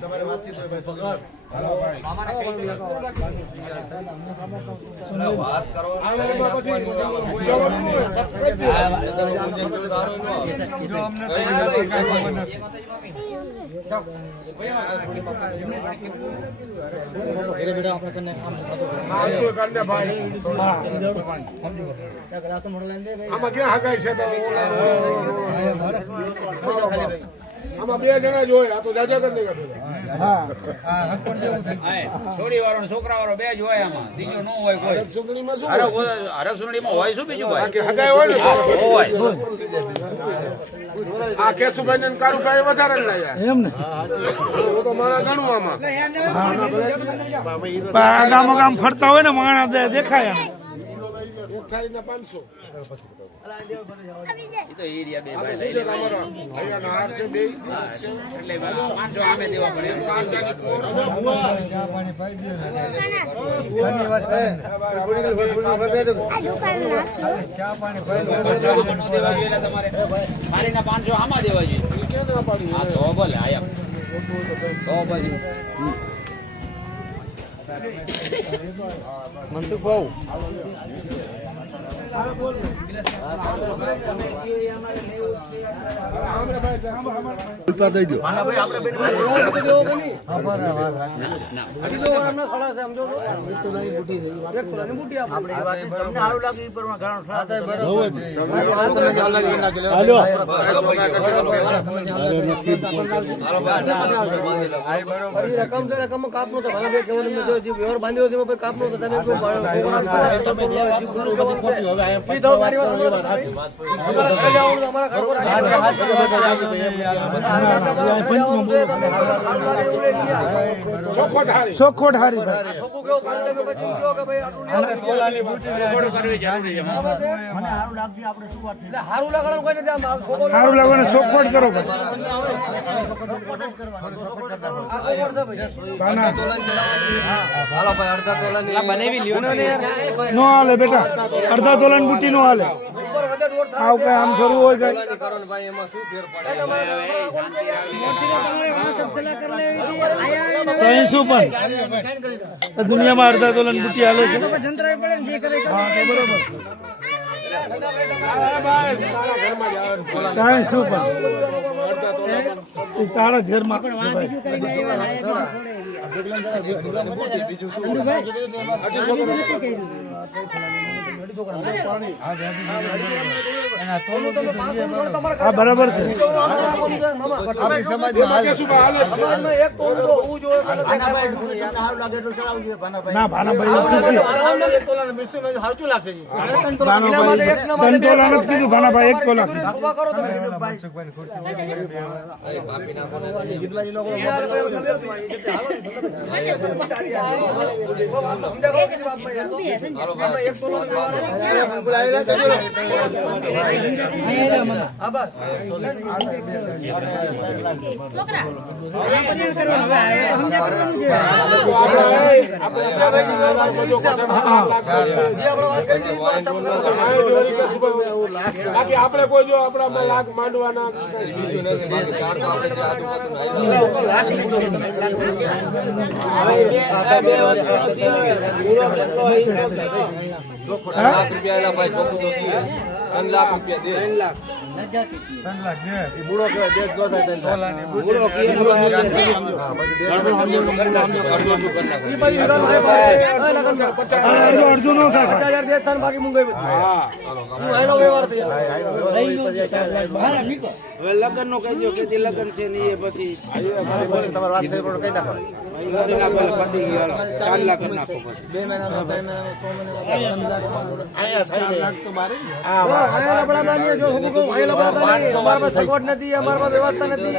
તમારે વાતચીત હોય ભાઈ. વાત આમાં ક્યાં હગાઈ છે તો આમાં બે જણા જ હોય. આ તો જાજા કરી છોડી વાળો છોકરા વાળો બે જ હોય આમાં, ત્રીજો ન હોય કોઈ. સુગણીમાં શું હરક સુનડીમાં હોય શું બીજું ભાઈ? હગાઈ હોય ને હોય. આ કેશુભાઈ ને કારુભાઈ વધારે લાયા એમ ને હું તો મારા ગણું આમાં. ગામો ગામ ફરતા હોય ને માણા દેખાય એમ. એક થાળીના 500. ઈ તો એરિયા બે ભાઈ લઈ લેવા. અહીંયા હાર છે બે છે. એટલે 500 આમે દેવા પડે એમ. કાંચાની કોર. આમાં ન દેવા જોઈએ એટલે તમારે મારીના 500 આમાં દેવા જોઈએ. ઈ ક્યાં ના પાડી? હા તો ભલે આયા તો પછી મનસુખ ભાવ રકમ કાપનો તો વ્યવહાર બાંધ્યો કાપનો તો તમે ચોખ્ખોટ હારી સારું લાગે ને ચોખ્ખોટ કરો નો હાલે બેટા, અડધા તોલાની બુટી નો હાલે. આવ કઈ આમ શરૂ હોય કઈ તો અહીં શું પણ દુનિયામાં અડધા તોલાની બુટી હાલે છે. હા તો બરોબર કાંઈ શું પણ તારા જ ઘરમાં હા બરાબર છે. ના ભાનાભાઈ કીધું ભાનાભાઈ 1 તોલા આપણે કોઈ જો આપણા લાખ માંડવાના લાખ રૂપિયા ભાઈ ચોખ્ખું તો 3 લાખ રૂપિયા દે 3 લાખ બુડો કહેવાય દેશ ગો થાય અડધું નો થાય હવે લગ્ન નો કહી દો કે લગ્ન છે ને એ પછી તમારે વાત થઈ કઈ નાખો 4 લાખ નાખો 2 મહિનામાં 3 મહિનામાં 6 મહિનામાં અહીંયા થઈ ગઈ તો મારે સગવડ નથી, અમારા વ્યવસ્થા નથી,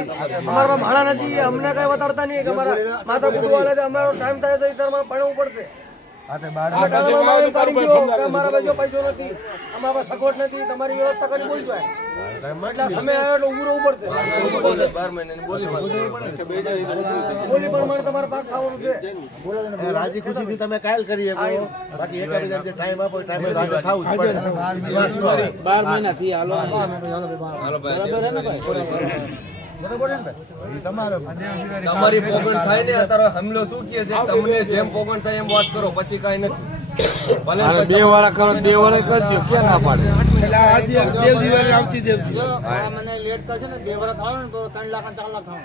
અમારા ભાડા નથી, અમને કઈ બતાડતા નહીં કે અમારા માથા કુટુંબ અમારો ટાઈમ થાય તો ભણવું પડશે. અમારા જો પૈસો નથી, અમારા સગવડ નથી, તમારી વ્યવસ્થા કરી બોલજો એટલે સમય આવ્યો એટલે ઉભું રહેવું પડશે. 12 મહિનાની બોલી પ્રમાણે તમારે ભાગ ખાવાનું છે. રાજી ખુશીથી તમે કાયલ કરી શકો, બાકી એકબીજા જે ટાઈમ આપો ટાઈમે હાજર થવું જ પડે. 12 મહિના થી હાલો બરાબર હે ને ભાઈ? ઈ તમારે તમારી પોગણ થાય ને અત્યારે હમલો શું કહે છે તમને જેમ પોગણ થાય એમ વાત કરો પછી કઈ નથી ભલે બે વાળા કરો 2 વાળા કરજો ક્યાં ના પાડે એટલે આજે દેવજી વાળી આવતી દેવજી મને લેટ કરશે ને 2 વર્ષ થાય ને તો 3 લાખ 4 લાખ થાય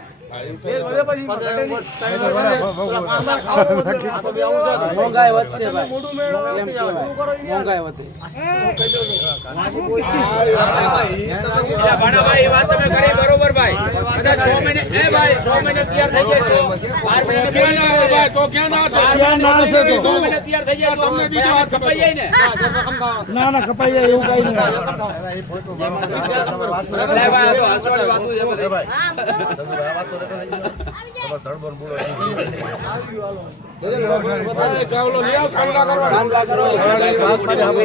મોંઘાઈ વધશે ભાઈ મોંઘાઈ વધે ભાઈ વાત તમે કરી બરોબર ભાઈ કદાચ 6 મહિને એ ભાઈ 6 મહિને તૈયાર થઈ જાય તો 12 મહિને ક્યાં ના આવે ભાઈ તો ક્યાં ના હશે ક્યાં ના હશે તો 6 મહિને તૈયાર થઈ જાય તો તમને બીજી વાત કપાઈ જાય ને ના કપાઈ જાય એવું કઈ નહીં એ ફોટો વાત ભાઈ તો હસવાની વાતો છે બધી ભાઈ વાત તો રેટો થઈ ગયો તમારો ધડબડ બુડો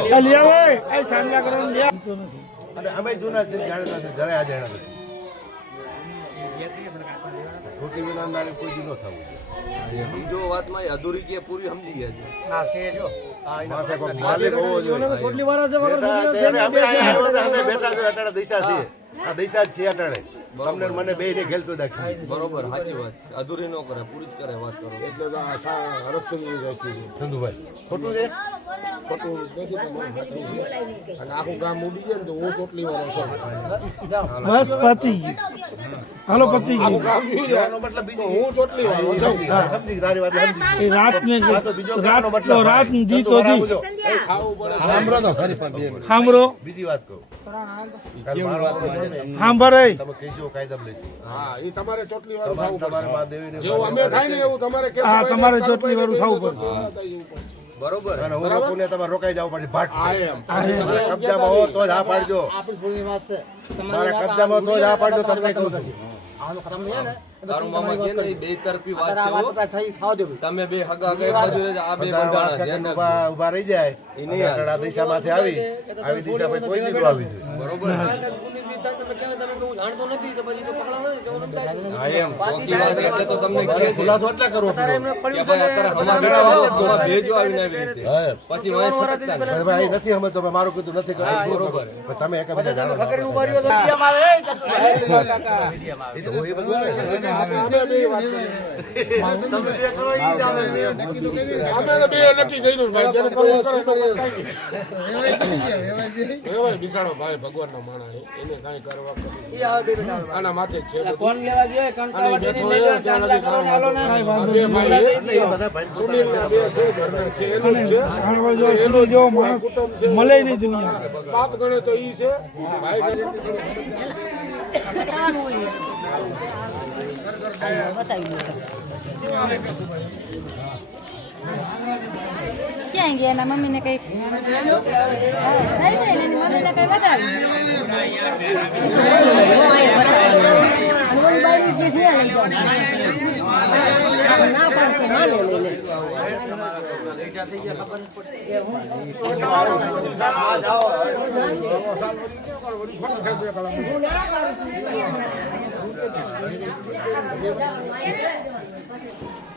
આ લે ઓય એ સાંગલા કરવાનું લે અને અમે જૂના છે જાણતા છે જરા આ જાણતા નથી છોટી વિના નારે કોઈ દી ન થવું બીજો વાતમાં એ અધૂરી કે પૂરી સમજી ગયા છે માથે કોઈ માલિક હોવો જોઈએ કેટલી વાર છે વગર બેઠા છે અને અમે અહીંયા આવ્યા હતા, અમે બેઠા છે અટાણે દિશા છે આ દિશા જ છે અટાણે તમને મને બે ને ખેલતો દાખી બરોબર સાચી વાત છે અધૂરી ન કરે પૂરી જ કરે વાત કરો એટલે તો આ આરક્ષણ રાખ્યું છે ચંદુભાઈ ખોટું છે ખોટું નથી તમારું સાચું છે અને આખું ગામ ઉડી જાય ને તો હું ચોટલી વાળો છું બસ પતી ગયું હાલો પતી ગયું કહેવાનો મતલબ બીજો હું ચોટલી વાળો છું સમજી તારી વાત સમજી એ રાત ને આ તો બીજો રાત કહેવાનો મતલબ તો રાત દી તો દી સાંભળો બીજી વાત કહું કાલ મારો વાત નહીં. સાંભળે તમે કહેશો કાયદા લઈશું હા એ તમારે ચોટલી વાળું થવું તમારે પડશે મહાદેવીને જેવું અમે થાય ને એવું તમારે હા તમારે ચોટલી વાળું થવું પડશે બરોબર અને હું લોકોને તમારે રોકાઈ જવું પડે ભાટ હા એમ મારા કબજામાં હો તો જ હા પાડજો મારા કબજામાં તો જ હા પાડજો તમને કહું છું તારું મામા કે ને એ બે તરફી વાત છે હો. થઈ થાવ દે તમે બે હગા ગઈ બાજુ રહેજો, આ બે બધા વાત બંધાણા કાકા ધ્યાન રાખજો. ઊભા ઊભા રહી જાય એ નહીં અને આ દિશામાંથી આવી દિશા પછી કોઈ નીકળો આવી જોઈએ બરોબર હા એમ ચોખ્ખી વાત એટલે તો તમને કહે છે ખુલાસો એટલે કરવો પડે કે ભાઈ અત્યારે હમણાં ભેજો આવીને આવી રીતે હા. પછી વાંસ ફટકતા નહીં. ભાઈ નથી અમે તો મારું કીધું નથી કરવું બરોબર. પણ તમે એકબીજા જાણો છો. એ તો હોય બધું ને. અમે બે નક્કી કર્યું ભાઈ જેને કરવું કરે તો કઈ બિસાડો ભાઈ ભગવાનના માણસ છે. એને કાંઈ કરવા કરી આના માથે જ છે બધું. ફોન લેવા જોઈએ કંકા વાટીને લઈ લો ચાંદલા કરો ને હાલો ને બે ભાઈ એટલે એ બધા ભાઈ સુનિલના બે છે ઘરના છે એનું જ છે જો જો માણસ મળે નહીં દુનિયા બાપ ગણે તો ઈ છે ભાઈ ગણે ક્યાં ગયા એના મમ્મીને કઈ મમ્મીને કઈ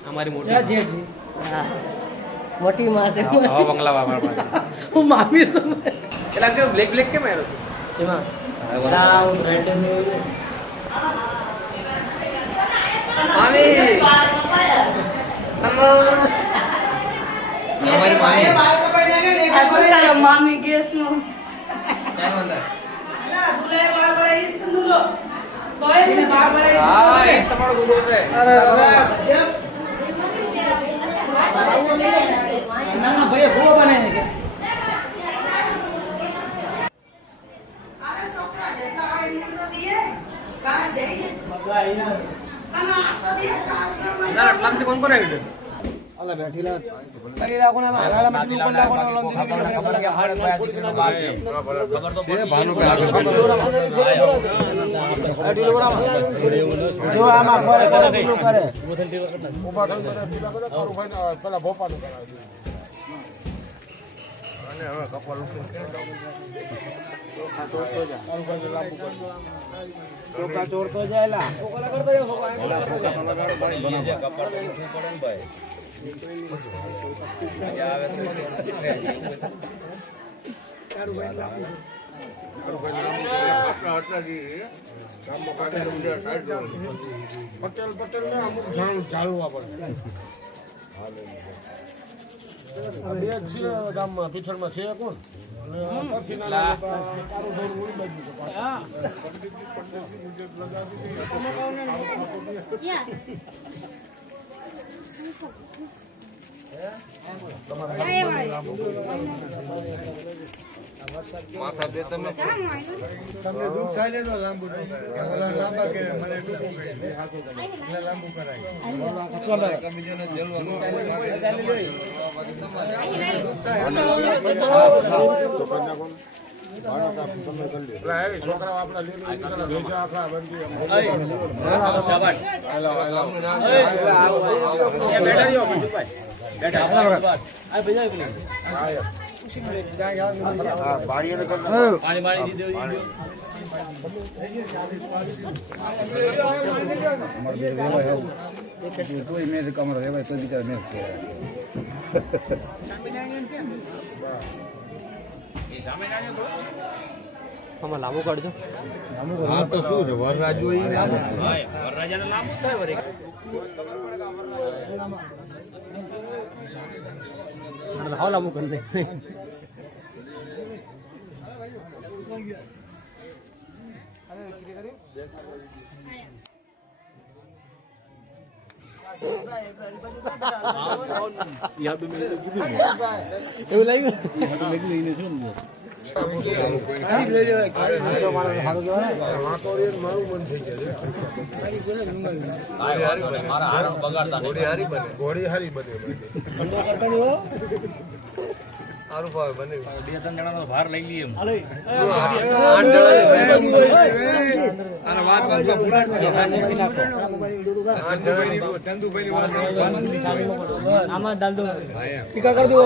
અમારી મોટી મોટી માં છે હા બંગલા હું મામી છું પેલા કે બ્લેક બ્લેક કેમ આવ્યો શેમાં રામ રેડ ને મામી અમારી મામી ગેસ નો હા એ તમારો ગુનો છે ના ભાઈ ભૂવો બનાવીને કે ના આટલામથી કોણ કોણ આવ્યું પેલા ભોપાનું કરાવી ચોખા ચોરતો જાય પટેલ ને અમુક જાળવા પડે. બે જ છે ગામમાં, પીછળમાં છે કોણ? અને પરસીના લાગે તો તારું ઢોર ઉડી બાજુ છે પાછું. માથા બે તમે તમને દુઃખ થાય ને તો લાંબુ લાંબા કે મને ટૂંકું કહી દે. એટલે લાંબુ કરાય. કમિશનને જેલવાનું છોકરાઓ આપણા લેડી આખા બંધી આમાં લાંબુ કાઢજો. હા તો શું છે વરરાજ હોય વરરાજાને લાંબુ થાય વળી. હાવ લાંબુ કરી દે. એવું લાગ્યું. ઘોડી હારી બને. સારું ભાવે બને. 2-3 જણાનો ભાર લઈ લઈએ એમ. આમાં ડાલ દો. ટીકા કરી દો.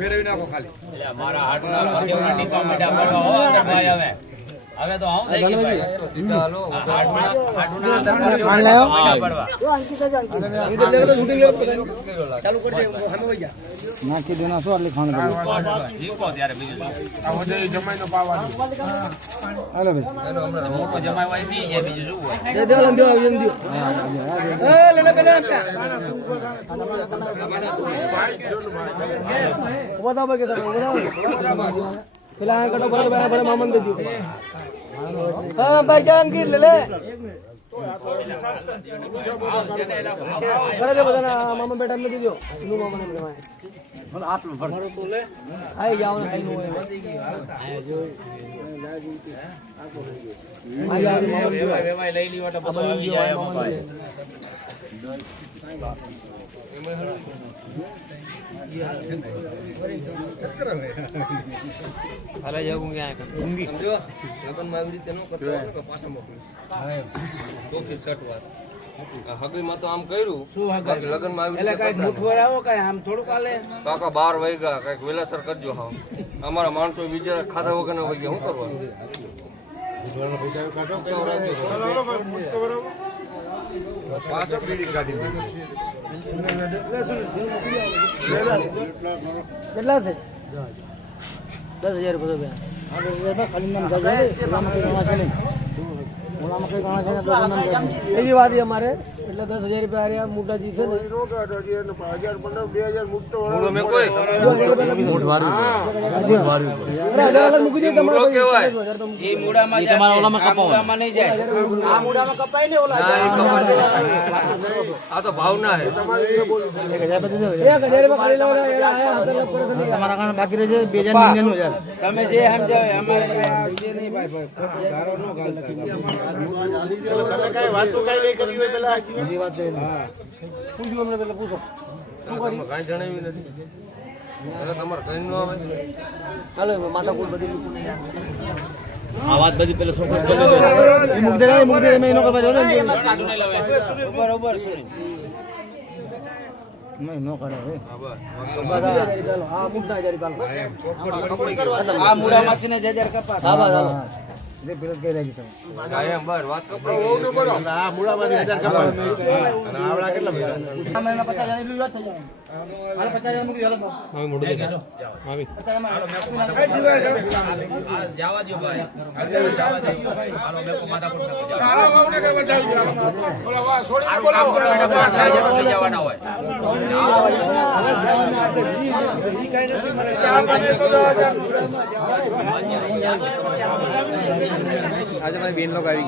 ફેરવી નાખો ખાલી. એટલે અમારા હાડના પરસેવના ટીપા મીઠા પડવા હો અંદર ભાઈ હવે તો આવું થઈ ગયું ભાઈ. તો સીધા હાલો. હાડના અંદર મીઠા પડવા. ચાલુ કરી દે. સામે વઈ જા. નાખી દેના શું આટલી ખાણ જીવો ત્યારે બીજું શું. આ વધારે જમાઈને પાવાનું. હાલો ભાઈ. એનો હમણાં મોટો જમાઈ હોય પી જાય બીજું શું હોય. દે દે લંદો આવી એમ દો. એ લે લે પેલા ઉભા થાવ કે પેલા આ કટો બરાબર મામન દે દો. હા ભાઈ જહાંગીર લે લે. કરે બધા મામા બેટા એમને દીધો. નું મામા ને કહેવાય. મને આટલું ભર તો લે. આઈ જાવ ને ખાઈ નું હોય. વેવાય લઈ લીધો તો બધું આવી જાય એમાં ભાઈ. અરે જવું ક્યાં ઊંઘી. સમજો લગ્નમાં આવી રીતે ન કરતો હોય ને પાછા મોકલું. ચોથી શર્ટ વાત. હગીમાં તો આમ કર્યું. બાકી લગ્નમાં આવી રીતે કઈ મુઠવર આવો કઈ આમ થોડુંક હાલે. કાકા 12 વાગ્યા કઈક વેલાસર કરજો. હા અમારા માણસો બીજા ખાધા વગર ના વાગ્યા શું કરવાનું? પાછળ બીડી કાઢી કેટલા છે? 10,000 રૂપિયા. એવી વાત અમારે એટલે 10,000 રૂપિયા હાર્યા મોટાજી છે ને. 1000-15-2000 મૂકતો મૂળો મેં કોઈ મૂકી દે તમારે. મૂળો કહેવાય. એ મૂળામાં જશે. આ મૂળામાં નહીં જાય. આ મોઢામાં કપાય ને ઓલા. આ તો ભાવના હે. 1,000 રૂપિયા ખાલી લાવડા. તમારા કારણે બાકી રહેશે 2,000. તમે જે સમજાવે અમારે છે નહીં ભાઈ. ગારો નો ગાલ તમે કઈ વાતો કઈ નહીં કરી હોય પેલા. બીજી વાત છે. હા પૂછ્યું અમને પેલા પૂછો. તમે કાંઈ જણાવ્યું નથી. એટલે તમારે કઈ ન આવે. હાલો માથા કુલ બધી લીધું નહીં. આ વાત બધી પેલા છોકરો બરોબર છે. આ મૂળા માસી ને 1,000 કપાસ. એમ બર વાત તો એટલે આ મૂળામાંથી 1000 કપાવે અને આવડા કેટલા બેટા જવા દો ભાઈ હાલો બેકો માથાકૂટ ન કરો. સારું કામ કરો એટલે 5000 લઈ જવાના હોય. આજે મારી બેન લોકો આવી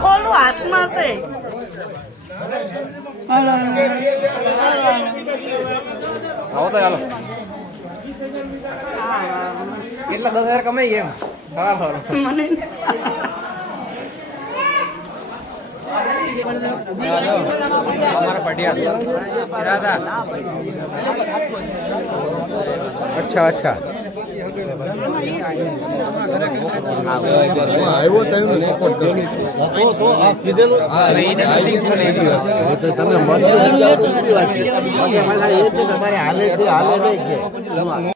ખોલું હાથમાં છે આવો તો ચાલો કેટલા 10,000 કમાઈ એમ મને हमारा पटिया इरादा अच्छा अच्छा આવ્યો તો એમને સપોર્ટ કરો તો આ કીધેલું તમે મન વાત છે તમારે હાલે છે હાલે નહીં કે